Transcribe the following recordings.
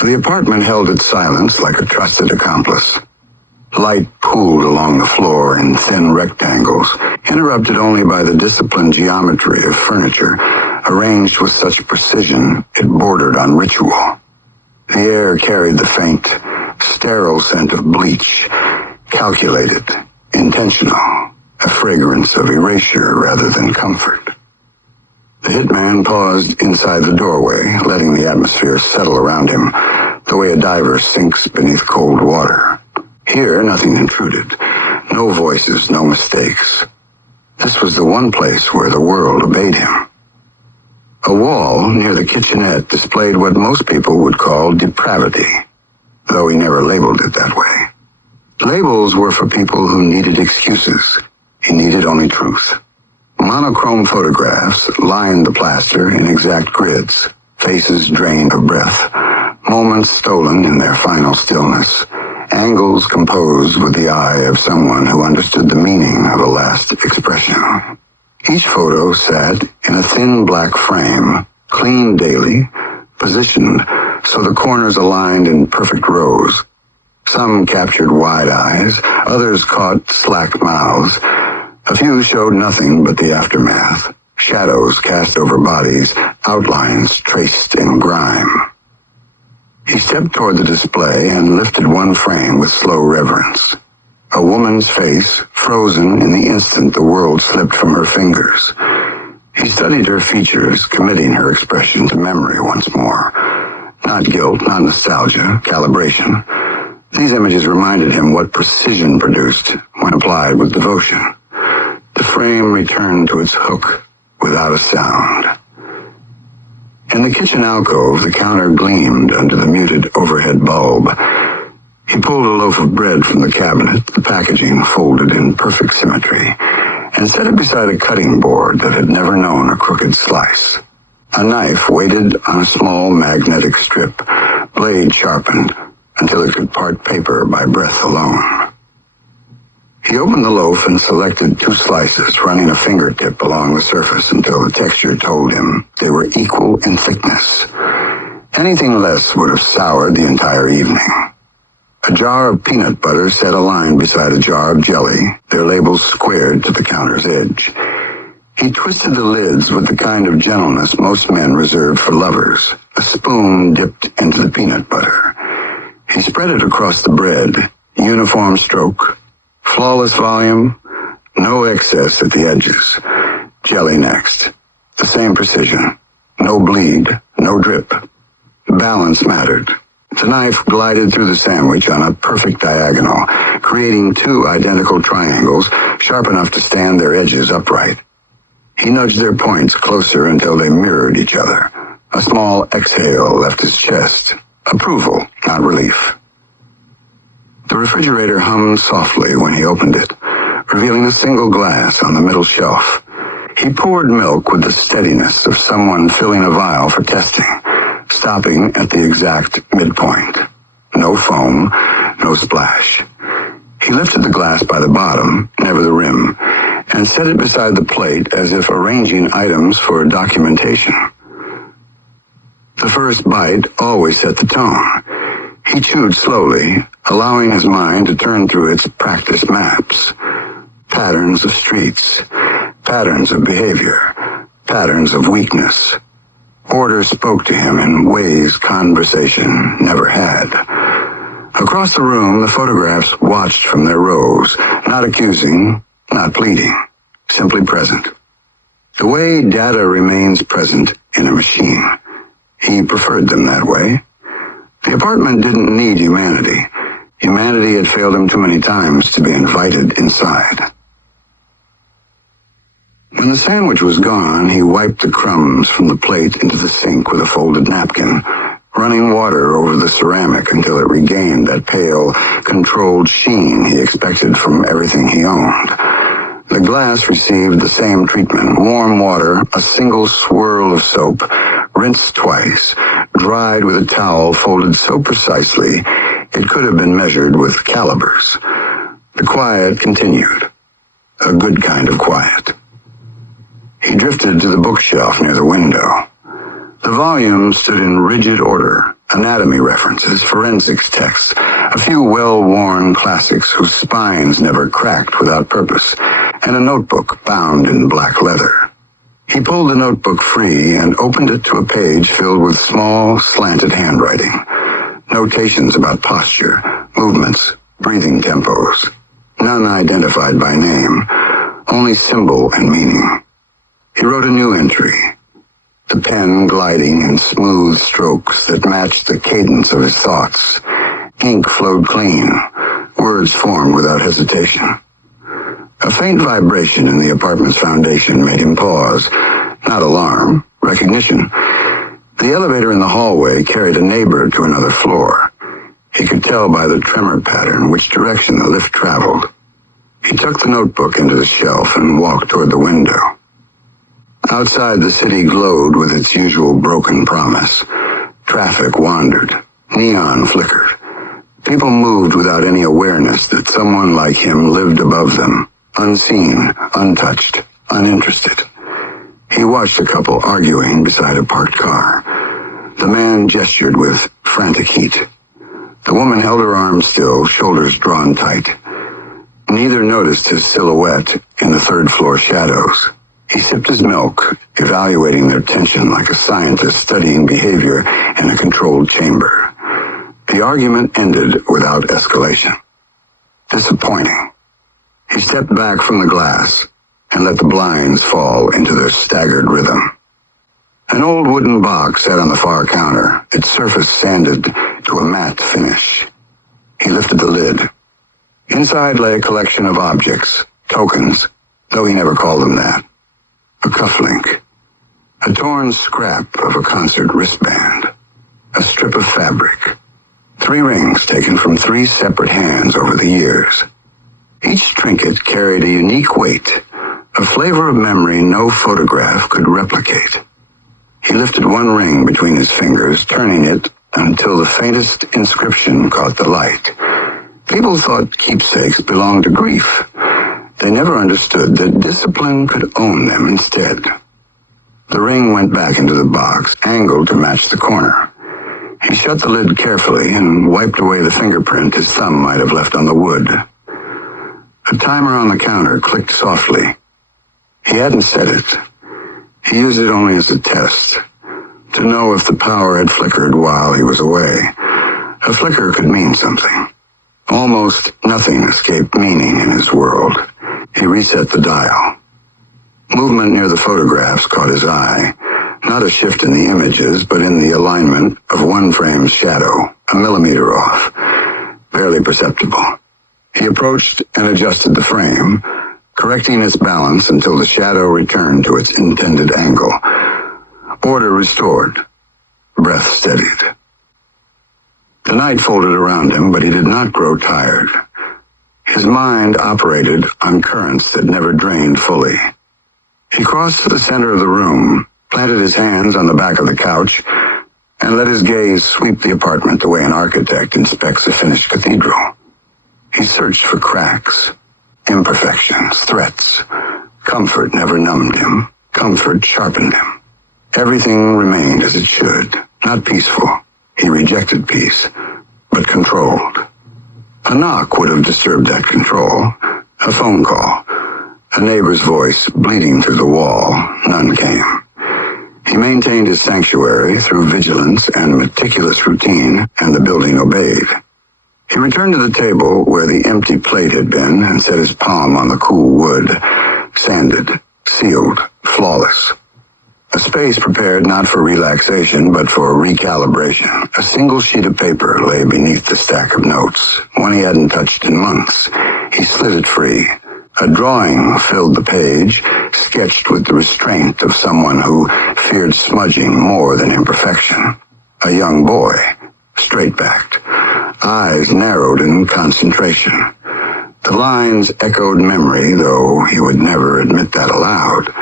The apartment held its silence like a trusted accomplice. Light pooled along the floor in thin rectangles, interrupted only by the disciplined geometry of furniture, arranged with such precision it bordered on ritual. The air carried the faint, sterile scent of bleach, calculated, intentional, a fragrance of erasure rather than comfort. The hitman paused inside the doorway, letting the atmosphere settle around him, the way a diver sinks beneath cold water. Here, nothing intruded. No voices, no mistakes. This was the one place where the world obeyed him. A wall near the kitchenette displayed what most people would call depravity, though he never labeled it that way. Labels were for people who needed excuses. He needed only truth. Monochrome photographs lined the plaster in exact grids, faces drained of breath, moments stolen in their final stillness, angles composed with the eye of someone who understood the meaning of a last expression. Each photo sat in a thin black frame, cleaned daily, positioned so the corners aligned in perfect rows. Some captured wide eyes, others caught slack mouths. A few showed nothing but the aftermath, shadows cast over bodies, outlines traced in grime. He stepped toward the display and lifted one frame with slow reverence. A woman's face, frozen in the instant the world slipped from her fingers. He studied her features, committing her expression to memory once more. Not guilt, not nostalgia, calibration. These images reminded him what precision produced when applied with devotion. The frame returned to its hook without a sound. In the kitchen alcove, the counter gleamed under the muted overhead bulb. He pulled a loaf of bread from the cabinet, the packaging folded in perfect symmetry, and set it beside a cutting board that had never known a crooked slice. A knife waited on a small magnetic strip, blade sharpened until it could part paper by breath alone. He opened the loaf and selected 2 slices, running a fingertip along the surface until the texture told him they were equal in thickness. Anything less would have soured the entire evening. A jar of peanut butter sat aligned beside a jar of jelly, their labels squared to the counter's edge. He twisted the lids with the kind of gentleness most men reserve for lovers, a spoon dipped into the peanut butter. He spread it across the bread, uniform stroke, flawless volume, no excess at the edges. Jelly next. The same precision. No bleed, no drip. Balance mattered. The knife glided through the sandwich on a perfect diagonal, creating 2 identical triangles, sharp enough to stand their edges upright. He nudged their points closer until they mirrored each other. A small exhale left his chest. Approval, not relief. The refrigerator hummed softly when he opened it, revealing a single glass on the middle shelf. He poured milk with the steadiness of someone filling a vial for testing, stopping at the exact midpoint. No foam, no splash. He lifted the glass by the bottom, never the rim, and set it beside the plate as if arranging items for documentation. The first bite always set the tone. He chewed slowly, allowing his mind to turn through its practice maps. Patterns of streets, patterns of behavior, patterns of weakness. Order spoke to him in ways conversation never had. Across the room, the photographs watched from their rows, not accusing, not pleading, simply present. The way data remains present in a machine. He preferred them that way. The apartment didn't need humanity. Humanity had failed him too many times to be invited inside. When the sandwich was gone, he wiped the crumbs from the plate into the sink with a folded napkin, running water over the ceramic until it regained that pale, controlled sheen he expected from everything he owned. The glass received the same treatment: warm water, a single swirl of soap, rinsed twice, dried with a towel folded so precisely it could have been measured with calibers. The quiet continued. A good kind of quiet. He drifted to the bookshelf near the window. The volume stood in rigid order, Anatomy references, forensics texts, a few well-worn classics whose spines never cracked without purpose, and a notebook bound in black leather. He pulled the notebook free and opened it to a page filled with small, slanted handwriting. Notations about posture, movements, breathing tempos. None identified by name, only symbol and meaning. He wrote a new entry, the pen gliding in smooth strokes that matched the cadence of his thoughts. Ink flowed clean, words formed without hesitation. A faint vibration in the apartment's foundation made him pause. Not alarm, recognition. The elevator in the hallway carried a neighbor to another floor. He could tell by the tremor pattern which direction the lift traveled. He tucked the notebook into the shelf and walked toward the window. Outside, the city glowed with its usual broken promise. Traffic wandered. Neon flickered. People moved without any awareness that someone like him lived above them, unseen, untouched, uninterested. He watched a couple arguing beside a parked car. The man gestured with frantic heat. The woman held her arms still, shoulders drawn tight. Neither noticed his silhouette in the third-floor shadows. He sipped his milk, evaluating their tension like a scientist studying behavior in a controlled chamber. The argument ended without escalation. Disappointing. He stepped back from the glass and let the blinds fall into their staggered rhythm. An old wooden box sat on the far counter, its surface sanded to a matte finish. He lifted the lid. Inside lay a collection of objects, tokens, though he never called them that. A cufflink, a torn scrap of a concert wristband, a strip of fabric, 3 rings taken from 3 separate hands over the years. Each trinket carried a unique weight, a flavor of memory no photograph could replicate. He lifted one ring between his fingers, turning it until the faintest inscription caught the light. People thought keepsakes belonged to grief. They never understood that discipline could own them instead. The ring went back into the box, angled to match the corner. He shut the lid carefully and wiped away the fingerprint his thumb might have left on the wood. A timer on the counter clicked softly. He hadn't set it. He used it only as a test, to know if the power had flickered while he was away. A flicker could mean something. Almost nothing escaped meaning in his world. He reset the dial. Movement near the photographs caught his eye. Not a shift in the images, but in the alignment of one frame's shadow, a millimeter off. Barely perceptible. He approached and adjusted the frame, correcting its balance until the shadow returned to its intended angle. Order restored. Breath steadied. The night folded around him, but he did not grow tired. His mind operated on currents that never drained fully. He crossed to the center of the room, planted his hands on the back of the couch, and let his gaze sweep the apartment the way an architect inspects a finished cathedral. He searched for cracks, imperfections, threats. Comfort never numbed him. Comfort sharpened him. Everything remained as it should, not peaceful. He rejected peace, but controlled. A knock would have disturbed that control. A phone call. A neighbor's voice bleeding through the wall. None came. He maintained his sanctuary through vigilance and meticulous routine, and the building obeyed. He returned to the table where the empty plate had been and set his palm on the cool wood, sanded, sealed, flawless. A space prepared not for relaxation, but for recalibration. A single sheet of paper lay beneath the stack of notes, one he hadn't touched in months. He slid it free. A drawing filled the page, sketched with the restraint of someone who feared smudging more than imperfection. A young boy, straight-backed, eyes narrowed in concentration. The lines echoed memory, though he would never admit that aloud.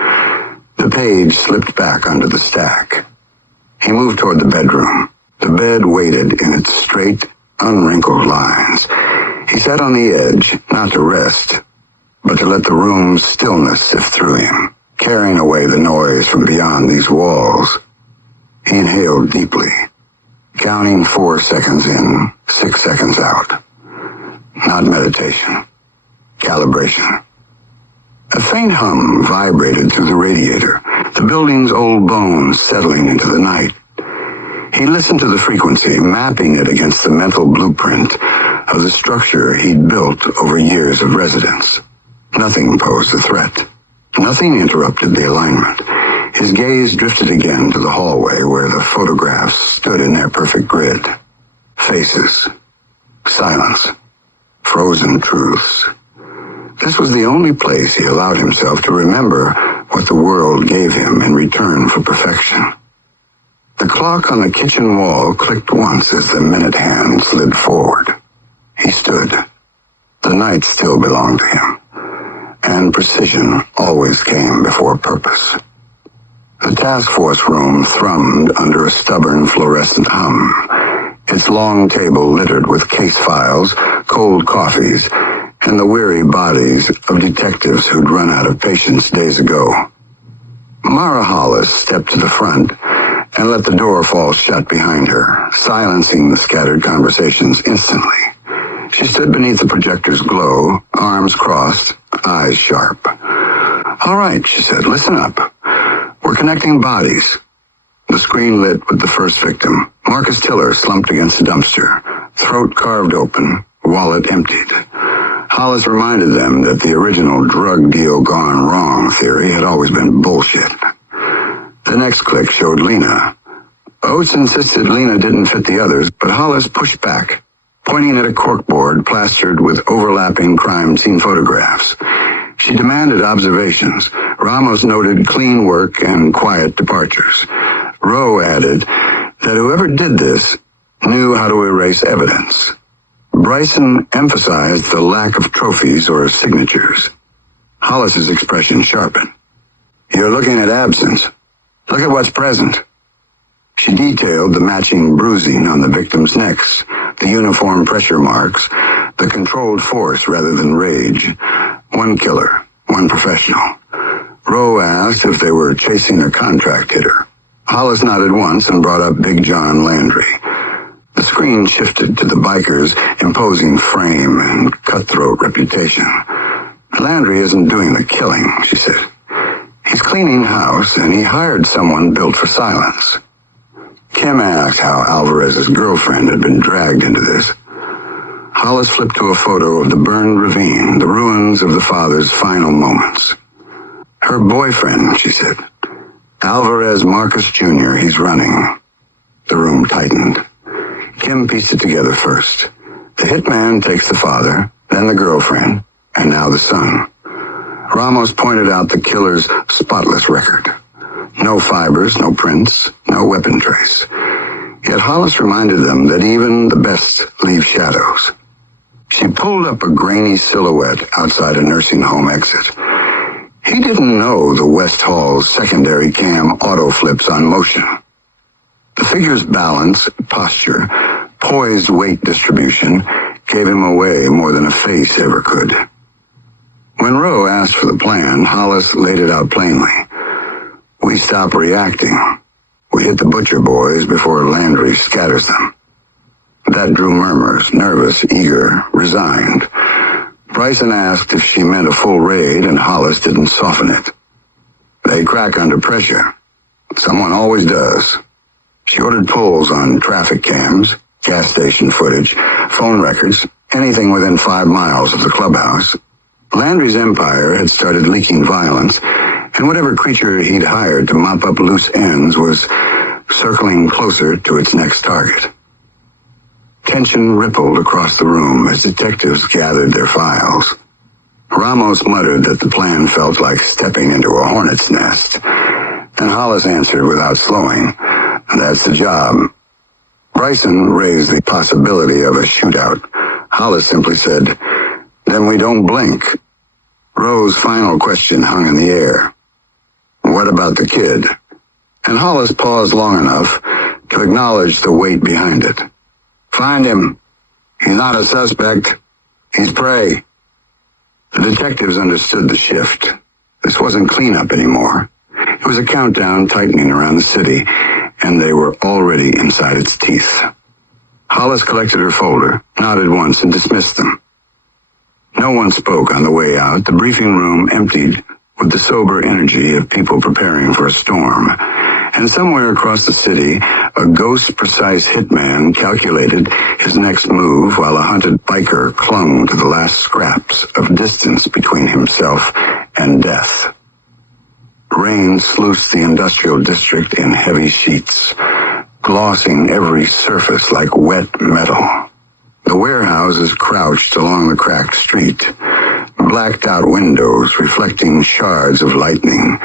The page slipped back under the stack. He moved toward the bedroom. The bed waited in its straight, unwrinkled lines. He sat on the edge, not to rest, but to let the room's stillness sift through him, carrying away the noise from beyond these walls. He inhaled deeply. counting 4 seconds in, 6 seconds out. Not meditation. Calibration. A faint hum vibrated through the radiator, the building's old bones settling into the night. He listened to the frequency, mapping it against the mental blueprint of the structure he'd built over years of residence. Nothing posed a threat. Nothing interrupted the alignment. His gaze drifted again to the hallway where the photographs stood in their perfect grid. Faces. Silence. Frozen truths. This was the only place he allowed himself to remember what the world gave him in return for perfection. The clock on the kitchen wall clicked once as the minute hand slid forward. He stood. The night still belonged to him, and precision always came before purpose. The task force room thrummed under a stubborn fluorescent hum, its long table littered with case files, cold coffees, and the weary bodies of detectives who'd run out of patience days ago. Mara Hollis stepped to the front and let the door fall shut behind her, silencing the scattered conversations instantly. She stood beneath the projector's glow, arms crossed, eyes sharp. "All right," she said, "listen up. We're connecting bodies." The screen lit with the first victim, Marcus Tiller, slumped against a dumpster, throat carved open, wallet emptied. Hollis reminded them that the original drug deal gone wrong theory had always been bullshit. The next click showed Lena. Oates insisted Lena didn't fit the others, but Hollis pushed back, pointing at a corkboard plastered with overlapping crime scene photographs. She demanded observations. Ramos noted clean work and quiet departures. Rowe added that whoever did this knew how to erase evidence. Bryson emphasized the lack of trophies or signatures. Hollis's expression sharpened. "You're looking at absence. Look at what's present." She detailed the matching bruising on the victims' necks, the uniform pressure marks, the controlled force rather than rage. One killer, one professional. Rowe asked if they were chasing a contract hitter. Hollis nodded once and brought up Big John Landry. The screen shifted to the biker's imposing frame and cutthroat reputation. "Landry isn't doing the killing," she said. "He's cleaning house, and he hired someone built for silence." Kim asked how Alvarez's girlfriend had been dragged into this. Hollis flipped to a photo of the burned ravine, the ruins of the father's final moments. "Her boyfriend," she said. "Alvarez Marcus Jr., he's running." The room tightened. Kim pieced it together first. The hitman takes the father, then the girlfriend, and now the son. Ramos pointed out the killer's spotless record. No fibers, no prints, no weapon trace. Yet Hollis reminded them that even the best leave shadows. She pulled up a grainy silhouette outside a nursing home exit. He didn't know the West Hall's secondary cam auto flips on motion. The figure's balance, posture, poised weight distribution gave him away more than a face ever could. When Rowe asked for the plan, Hollis laid it out plainly. "We stop reacting. We hit the butcher boys before Landry scatters them." That drew murmurs, nervous, eager, resigned. Bryson asked if she meant a full raid, and Hollis didn't soften it. "They crack under pressure. Someone always does." She ordered pulls on traffic cams, gas station footage, phone records, anything within 5 miles of the clubhouse. Landry's empire had started leaking violence, and whatever creature he'd hired to mop up loose ends was circling closer to its next target. Tension rippled across the room as detectives gathered their files. Ramos muttered that the plan felt like stepping into a hornet's nest, and Hollis answered without slowing, "That's the job." Bryson raised the possibility of a shootout. Hollis simply said, "Then we don't blink." Rowe's final question hung in the air. "What about the kid?" And Hollis paused long enough to acknowledge the weight behind it. "Find him. He's not a suspect. He's prey." The detectives understood the shift. This wasn't cleanup anymore. It was a countdown tightening around the city, and they were already inside its teeth. Hollis collected her folder, nodded once, and dismissed them. No one spoke on the way out. The briefing room emptied with the sober energy of people preparing for a storm. And somewhere across the city, a ghost-precise hitman calculated his next move while a hunted biker clung to the last scraps of distance between himself and death. Rain sluiced the industrial district in heavy sheets, glossing every surface like wet metal. The warehouses crouched along the cracked street, blacked-out windows reflecting shards of lightning,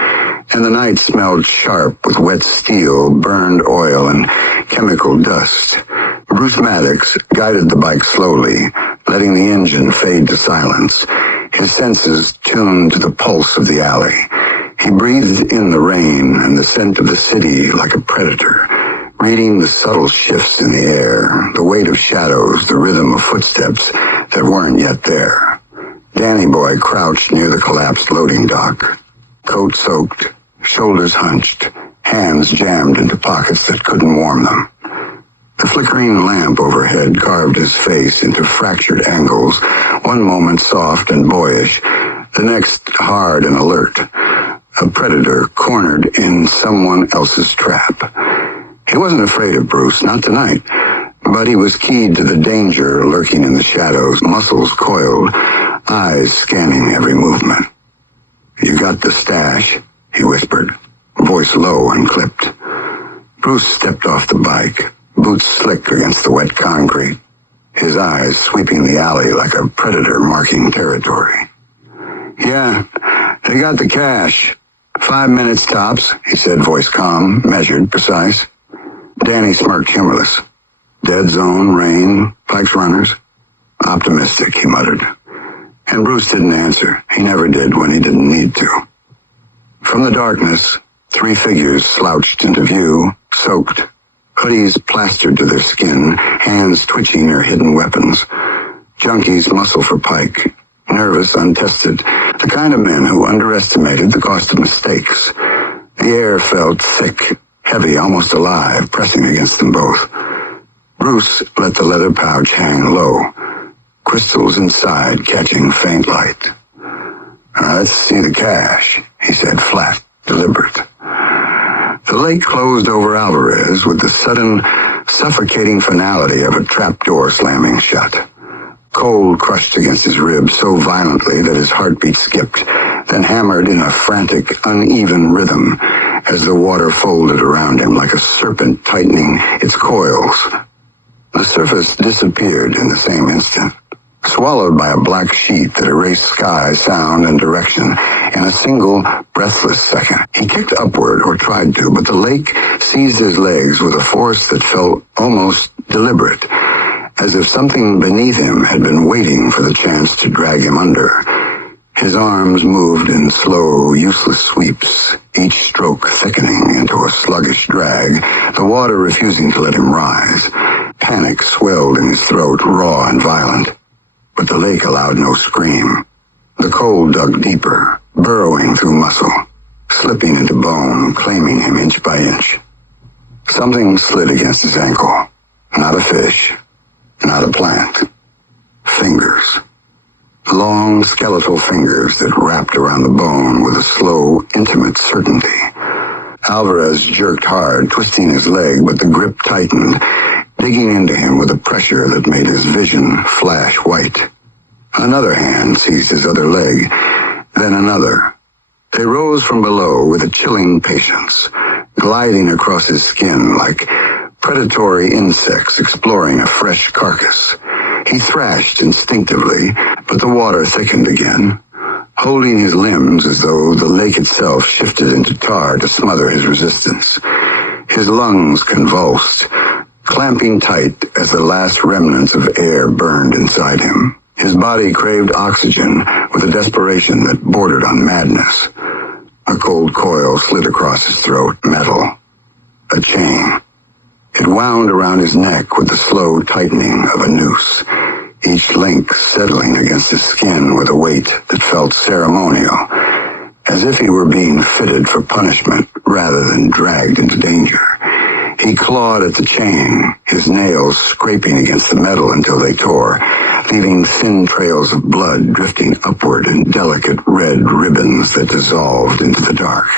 and the night smelled sharp with wet steel, burned oil, and chemical dust. Bruce Maddox guided the bike slowly, letting the engine fade to silence, his senses tuned to the pulse of the alley. He breathed in the rain and the scent of the city like a predator, reading the subtle shifts in the air, the weight of shadows, the rhythm of footsteps that weren't yet there. Danny Boy crouched near the collapsed loading dock, coat soaked, shoulders hunched, hands jammed into pockets that couldn't warm them. The flickering lamp overhead carved his face into fractured angles, one moment soft and boyish, the next hard and alert, a predator cornered in someone else's trap. He wasn't afraid of Bruce, not tonight, but he was keyed to the danger lurking in the shadows, muscles coiled, eyes scanning every movement. "You got the stash," he whispered, voice low and clipped. Bruce stepped off the bike, boots slick against the wet concrete, his eyes sweeping the alley like a predator marking territory. "Yeah, they got the cash. 5 minutes tops," he said, voice calm, measured, precise. Danny smirked, humorless. "Dead zone, rain, Pike's runners." "Optimistic," he muttered. And Bruce didn't answer. He never did when he didn't need to. From the darkness, 3 figures slouched into view, soaked, hoodies plastered to their skin, hands twitching their hidden weapons. Junkies muscle for Pike, nervous, untested, the kind of men who underestimated the cost of mistakes. The air felt thick, heavy, almost alive, pressing against them both. Bruce let the leather pouch hang low, crystals inside catching faint light. "Let's see the cash," he said, flat, deliberate. The lake closed over Alvarez with the sudden, suffocating finality of a trapdoor slamming shut. Cold crushed against his ribs so violently that his heartbeat skipped, then hammered in a frantic, uneven rhythm as the water folded around him like a serpent tightening its coils. The surface disappeared in the same instant, swallowed by a black sheet that erased sky, sound, and direction in a single, breathless second. He kicked upward, or tried to, but the lake seized his legs with a force that felt almost deliberate, as if something beneath him had been waiting for the chance to drag him under. His arms moved in slow, useless sweeps, each stroke thickening into a sluggish drag, the water refusing to let him rise. Panic swelled in his throat, raw and violent. But the lake allowed no scream. The cold dug deeper, burrowing through muscle, slipping into bone, claiming him inch by inch. Something slid against his ankle. Not a fish, not a plant. Fingers. Long, skeletal fingers that wrapped around the bone with a slow, intimate certainty. Alvarez jerked hard, twisting his leg, but the grip tightened, digging into him with a pressure that made his vision flash white. Another hand seized his other leg, then another. They rose from below with a chilling patience, gliding across his skin like predatory insects exploring a fresh carcass. He thrashed instinctively, but the water thickened again, holding his limbs as though the lake itself shifted into tar to smother his resistance. His lungs convulsed, clamping tight as the last remnants of air burned inside him. His body craved oxygen with a desperation that bordered on madness. A cold coil slid across his throat, metal. A chain. It wound around his neck with the slow tightening of a noose, each link settling against his skin with a weight that felt ceremonial, as if he were being fitted for punishment rather than dragged into danger. He clawed at the chain, his nails scraping against the metal until they tore, leaving thin trails of blood drifting upward in delicate red ribbons that dissolved into the dark.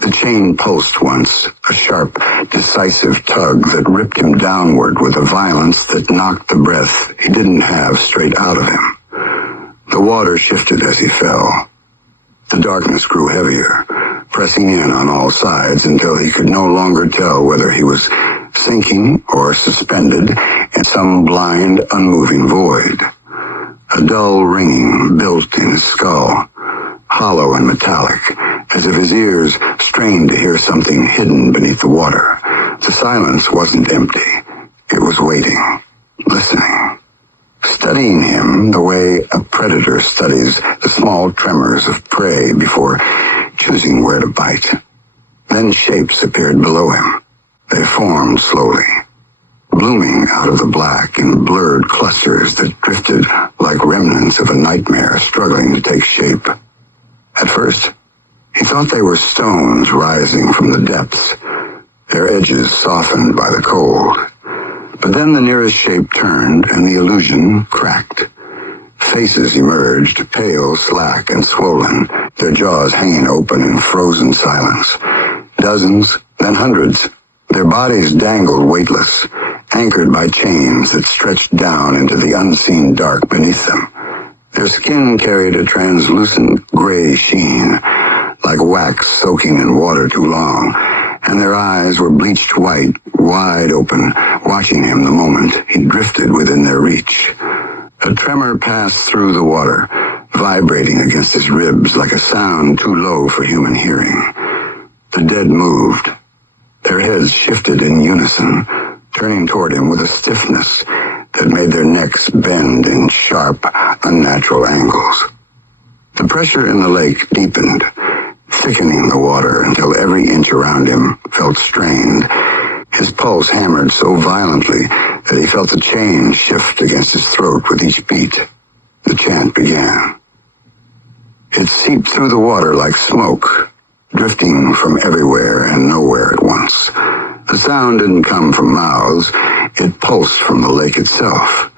The chain pulsed once, a sharp, decisive tug that ripped him downward with a violence that knocked the breath he didn't have straight out of him. The water shifted as he fell. The darkness grew heavier, pressing in on all sides until he could no longer tell whether he was sinking or suspended in some blind, unmoving void. A dull ringing built in his skull, hollow and metallic, as if his ears strained to hear something hidden beneath the water. The silence wasn't empty. It was waiting, listening, studying him the way a predator studies the small tremors of prey before choosing where to bite. Then shapes appeared below him. They formed slowly, blooming out of the black in blurred clusters that drifted like remnants of a nightmare struggling to take shape. At first, he thought they were stones rising from the depths, their edges softened by the cold. But then the nearest shape turned and the illusion cracked. Faces emerged, pale, slack, and swollen, their jaws hanging open in frozen silence. Dozens, then hundreds. Their bodies dangled weightless, anchored by chains that stretched down into the unseen dark beneath them. Their skin carried a translucent gray sheen, like wax soaking in water too long, and their eyes were bleached white, wide open, watching him the moment he drifted within their reach. A tremor passed through the water, vibrating against his ribs like a sound too low for human hearing. The dead moved. Their heads shifted in unison, turning toward him with a stiffness that made their necks bend in sharp, unnatural angles. The pressure in the lake deepened, thickening the water until every inch around him felt strained. His pulse hammered so violently that he felt the chain shift against his throat with each beat. The chant began. It seeped through the water like smoke, drifting from everywhere and nowhere at once. The sound didn't come from mouths, it pulsed from the lake itself.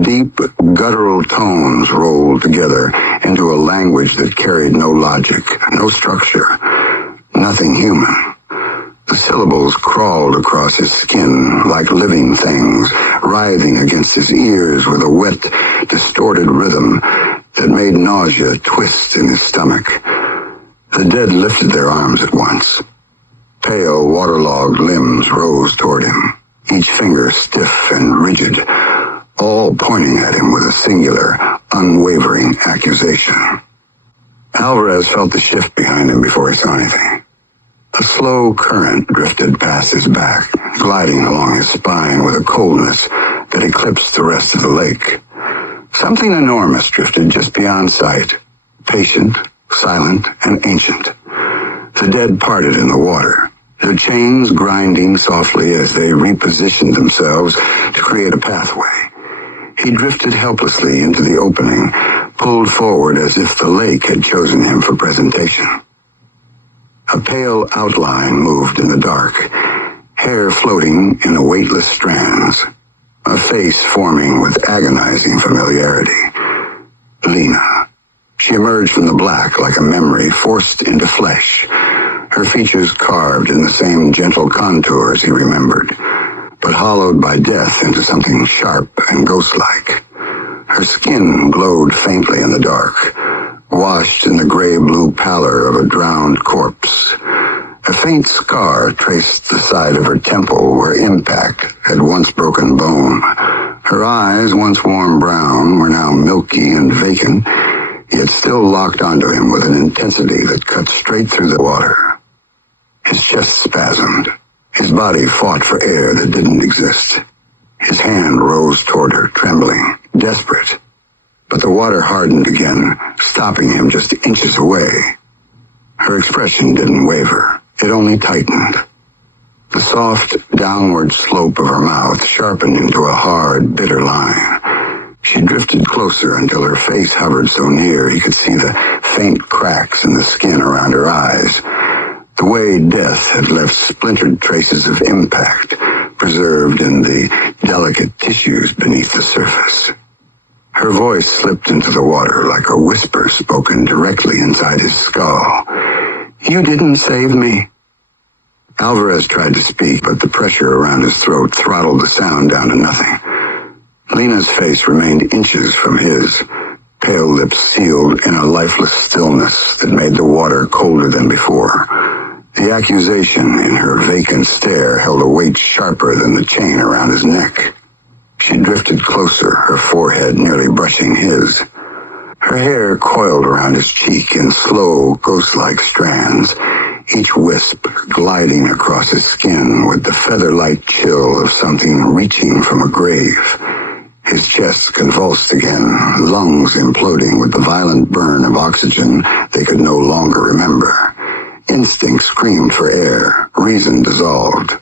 Deep, guttural tones rolled together into a language that carried no logic, no structure, nothing human. The syllables crawled across his skin like living things, writhing against his ears with a wet, distorted rhythm that made nausea twist in his stomach. The dead lifted their arms at once. Pale, waterlogged limbs rose toward him, each finger stiff and rigid, all pointing at him with a singular, unwavering accusation. Alvarez felt the shift behind him before he saw anything. A slow current drifted past his back, gliding along his spine with a coldness that eclipsed the rest of the lake. Something enormous drifted just beyond sight, patient, silent, and ancient. The dead parted in the water, their chains grinding softly as they repositioned themselves to create a pathway. He drifted helplessly into the opening, pulled forward as if the lake had chosen him for presentation. A pale outline moved in the dark, hair floating in weightless strands, a face forming with agonizing familiarity. Lena. She emerged from the black like a memory forced into flesh, her features carved in the same gentle contours he remembered, but hollowed by death into something sharp and ghost-like. Her skin glowed faintly in the dark, washed in the gray-blue pallor of a drowned corpse. A faint scar traced the side of her temple where impact had once broken bone. Her eyes, once warm brown, were now milky and vacant, yet still locked onto him with an intensity that cut straight through the water. His chest spasmed. His body fought for air that didn't exist. His hand rose toward her, trembling, desperate. But the water hardened again, stopping him just inches away. Her expression didn't waver. It only tightened. The soft, downward slope of her mouth sharpened into a hard, bitter line. She drifted closer until her face hovered so near he could see the faint cracks in the skin around her eyes. The way death had left splintered traces of impact, preserved in the delicate tissues beneath the surface. Her voice slipped into the water like a whisper spoken directly inside his skull. "You didn't save me." Alvarez tried to speak, but the pressure around his throat throttled the sound down to nothing. Lena's face remained inches from his, pale lips sealed in a lifeless stillness that made the water colder than before. The accusation in her vacant stare held a weight sharper than the chain around his neck. She drifted closer, her forehead nearly brushing his. Her hair coiled around his cheek in slow, ghost-like strands, each wisp gliding across his skin with the feather-light chill of something reaching from a grave. His chest convulsed again, lungs imploding with the violent burn of oxygen they could no longer remember. Instinct screamed for air, reason dissolved.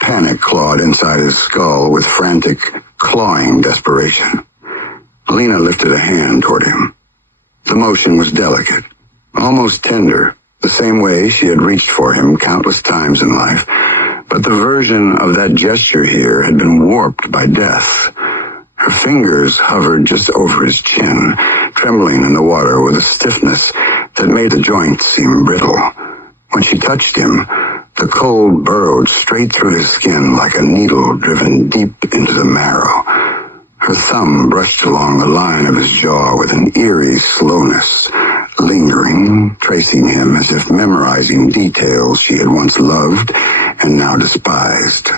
Panic clawed inside his skull with frantic, clawing desperation. Lena lifted a hand toward him. The motion was delicate, almost tender, the same way she had reached for him countless times in life, but the version of that gesture here had been warped by death. Her fingers hovered just over his chin, trembling in the water with a stiffness that made the joints seem brittle. When she touched him, the cold burrowed straight through his skin like a needle driven deep into the marrow. Her thumb brushed along the line of his jaw with an eerie slowness, lingering, tracing him as if memorizing details she had once loved and now despised.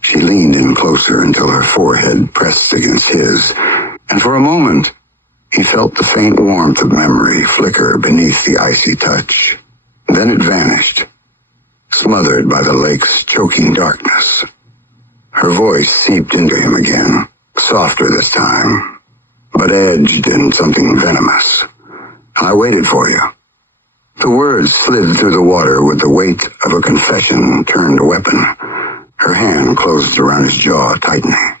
She leaned in closer until her forehead pressed against his, and for a moment, he felt the faint warmth of memory flicker beneath the icy touch. Then it vanished, smothered by the lake's choking darkness. Her voice seeped into him again, softer this time, but edged in something venomous. "I waited for you." The words slid through the water with the weight of a confession turned weapon. Her hand closed around his jaw, tightening.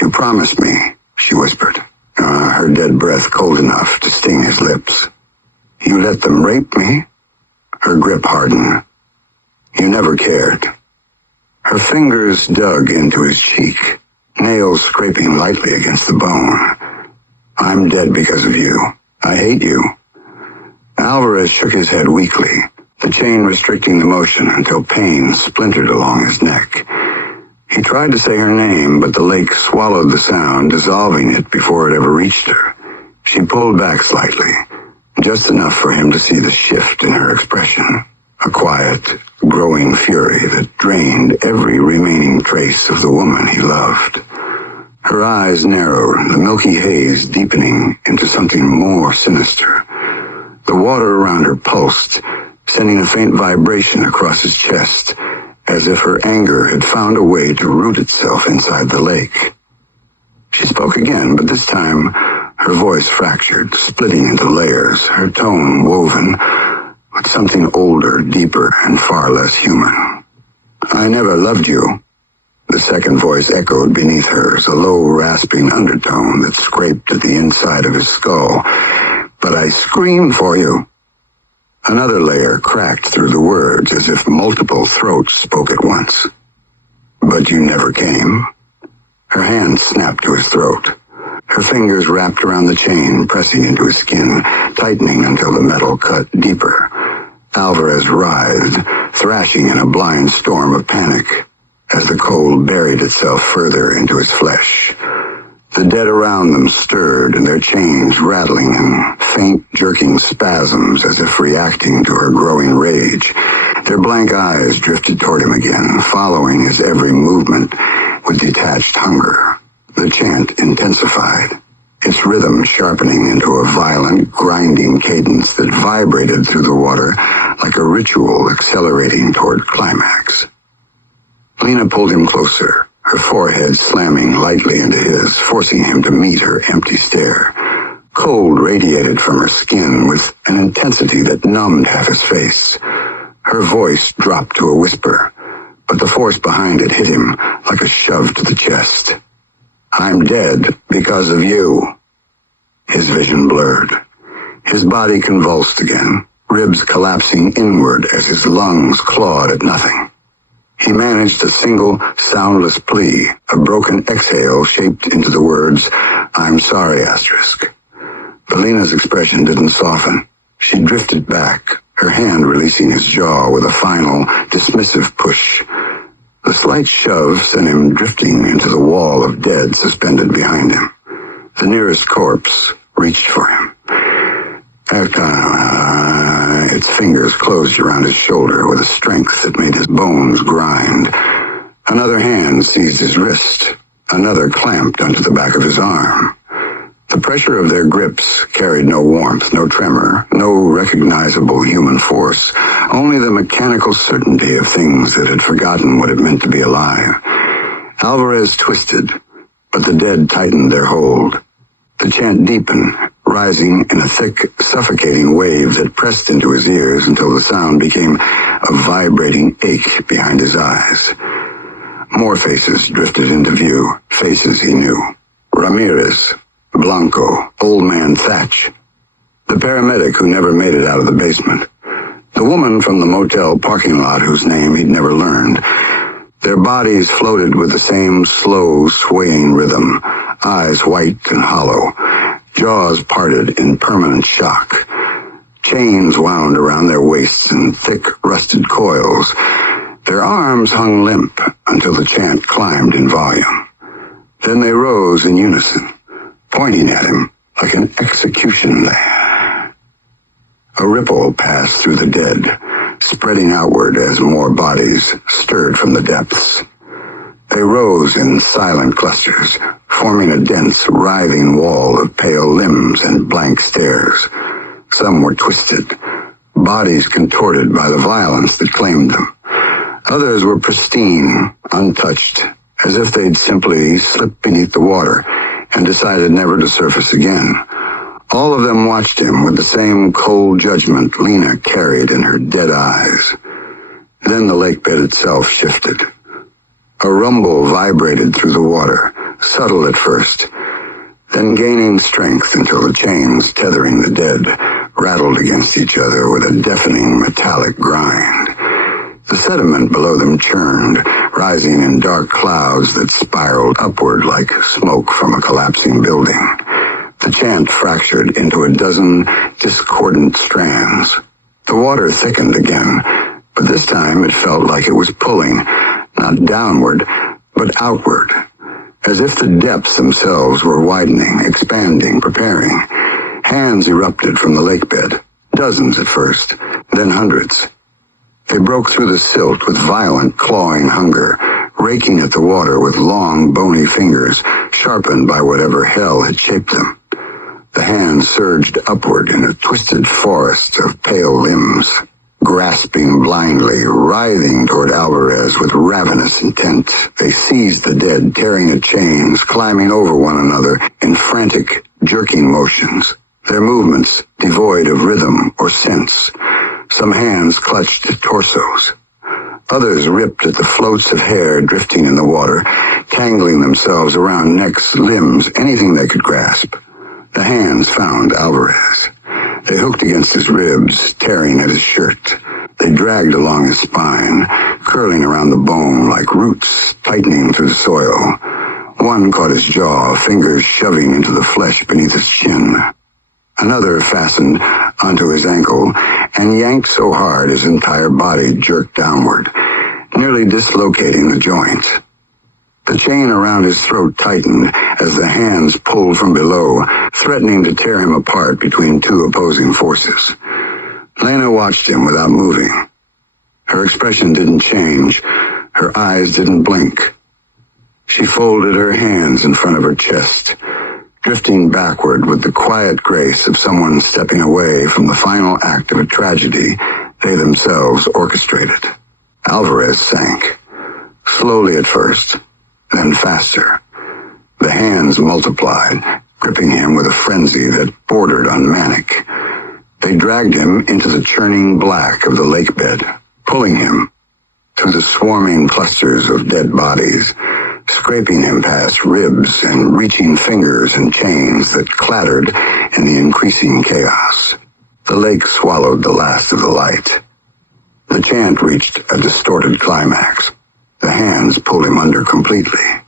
"You promised me," she whispered, her dead breath cold enough to sting his lips. "You let them rape me?" Her grip hardened. "You never cared." Her fingers dug into his cheek, nails scraping lightly against the bone. "I'm dead because of you. I hate you." Alvarez shook his head weakly, the chain restricting the motion until pain splintered along his neck. He tried to say her name, but the lake swallowed the sound, dissolving it before it ever reached her. She pulled back slightly, just enough for him to see the shift in her expression, a quiet, growing fury that drained every remaining trace of the woman he loved. Her eyes narrowed, the milky haze deepening into something more sinister. The water around her pulsed, sending a faint vibration across his chest, as if her anger had found a way to root itself inside the lake. She spoke again, but this time her voice fractured, splitting into layers, her tone woven with something older, deeper, and far less human. "I never loved you." The second voice echoed beneath hers, a low, rasping undertone that scraped at the inside of his skull. "But I screamed for you." Another layer cracked through the words as if multiple throats spoke at once. "But you never came." Her hand snapped to his throat. Her fingers wrapped around the chain, pressing into his skin, tightening until the metal cut deeper. Alvarez writhed, thrashing in a blind storm of panic, as the cold buried itself further into his flesh. The dead around them stirred, and their chains rattling in faint, jerking spasms as if reacting to her growing rage. Their blank eyes drifted toward him again, following his every movement with detached hunger. The chant intensified, its rhythm sharpening into a violent, grinding cadence that vibrated through the water like a ritual accelerating toward climax. Lena pulled him closer, her forehead slamming lightly into his, forcing him to meet her empty stare. Cold radiated from her skin with an intensity that numbed half his face. Her voice dropped to a whisper, but the force behind it hit him like a shove to the chest. "I'm dead because of you." His vision blurred. His body convulsed again, ribs collapsing inward as his lungs clawed at nothing. He managed a single, soundless plea, a broken exhale shaped into the words, "I'm sorry, asterisk." Belena's expression didn't soften. She drifted back, her hand releasing his jaw with a final, dismissive push. The slight shove sent him drifting into the wall of dead suspended behind him. The nearest corpse reached for him. Its fingers closed around his shoulder with a strength that made his bones grind. Another hand seized his wrist. Another clamped onto the back of his arm. The pressure of their grips carried no warmth, no tremor, no recognizable human force, only the mechanical certainty of things that had forgotten what it meant to be alive. Alvarez twisted, but the dead tightened their hold. The chant deepened, rising in a thick, suffocating wave that pressed into his ears until the sound became a vibrating ache behind his eyes. More faces drifted into view, faces he knew. Ramirez, Blanco, Old Man Thatch, the paramedic who never made it out of the basement, the woman from the motel parking lot whose name he'd never learned. Their bodies floated with the same slow, swaying rhythm, eyes white and hollow, jaws parted in permanent shock. Chains wound around their waists in thick, rusted coils. Their arms hung limp until the chant climbed in volume. Then they rose in unison, pointing at him like an execution lay. A ripple passed through the dead, spreading outward as more bodies stirred from the depths. They rose in silent clusters, forming a dense, writhing wall of pale limbs and blank stares. Some were twisted, bodies contorted by the violence that claimed them. Others were pristine, untouched, as if they'd simply slipped beneath the water and decided never to surface again. All of them watched him with the same cold judgment Lena carried in her dead eyes. Then the lake bed itself shifted. A rumble vibrated through the water, subtle at first, then gaining strength until the chains tethering the dead rattled against each other with a deafening metallic grind. The sediment below them churned, rising in dark clouds that spiraled upward like smoke from a collapsing building. The chant fractured into a dozen discordant strands. The water thickened again, but this time it felt like it was pulling, not downward, but outward, as if the depths themselves were widening, expanding, preparing. Hands erupted from the lake bed, dozens at first, then hundreds. They broke through the silt with violent, clawing hunger, raking at the water with long, bony fingers, sharpened by whatever hell had shaped them. The hands surged upward in a twisted forest of pale limbs, grasping blindly, writhing toward Alvarez with ravenous intent. They seized the dead, tearing at chains, climbing over one another in frantic, jerking motions, their movements devoid of rhythm or sense. Some hands clutched at torsos. Others ripped at the floats of hair drifting in the water, tangling themselves around necks, limbs, anything they could grasp. The hands found Alvarez. They hooked against his ribs, tearing at his shirt. They dragged along his spine, curling around the bone like roots tightening through the soil. One caught his jaw, fingers shoving into the flesh beneath his chin. Another fastened onto his ankle and yanked so hard his entire body jerked downward, nearly dislocating the joint. The chain around his throat tightened as the hands pulled from below, threatening to tear him apart between two opposing forces. Lena watched him without moving. Her expression didn't change. Her eyes didn't blink. She folded her hands in front of her chest, drifting backward with the quiet grace of someone stepping away from the final act of a tragedy they themselves orchestrated. Alvarez sank, slowly at first, then faster. The hands multiplied, gripping him with a frenzy that bordered on manic. They dragged him into the churning black of the lake bed, pulling him through the swarming clusters of dead bodies, scraping him past ribs and reaching fingers and chains that clattered in the increasing chaos. The lake swallowed the last of the light. The chant reached a distorted climax. The hands pulled him under completely.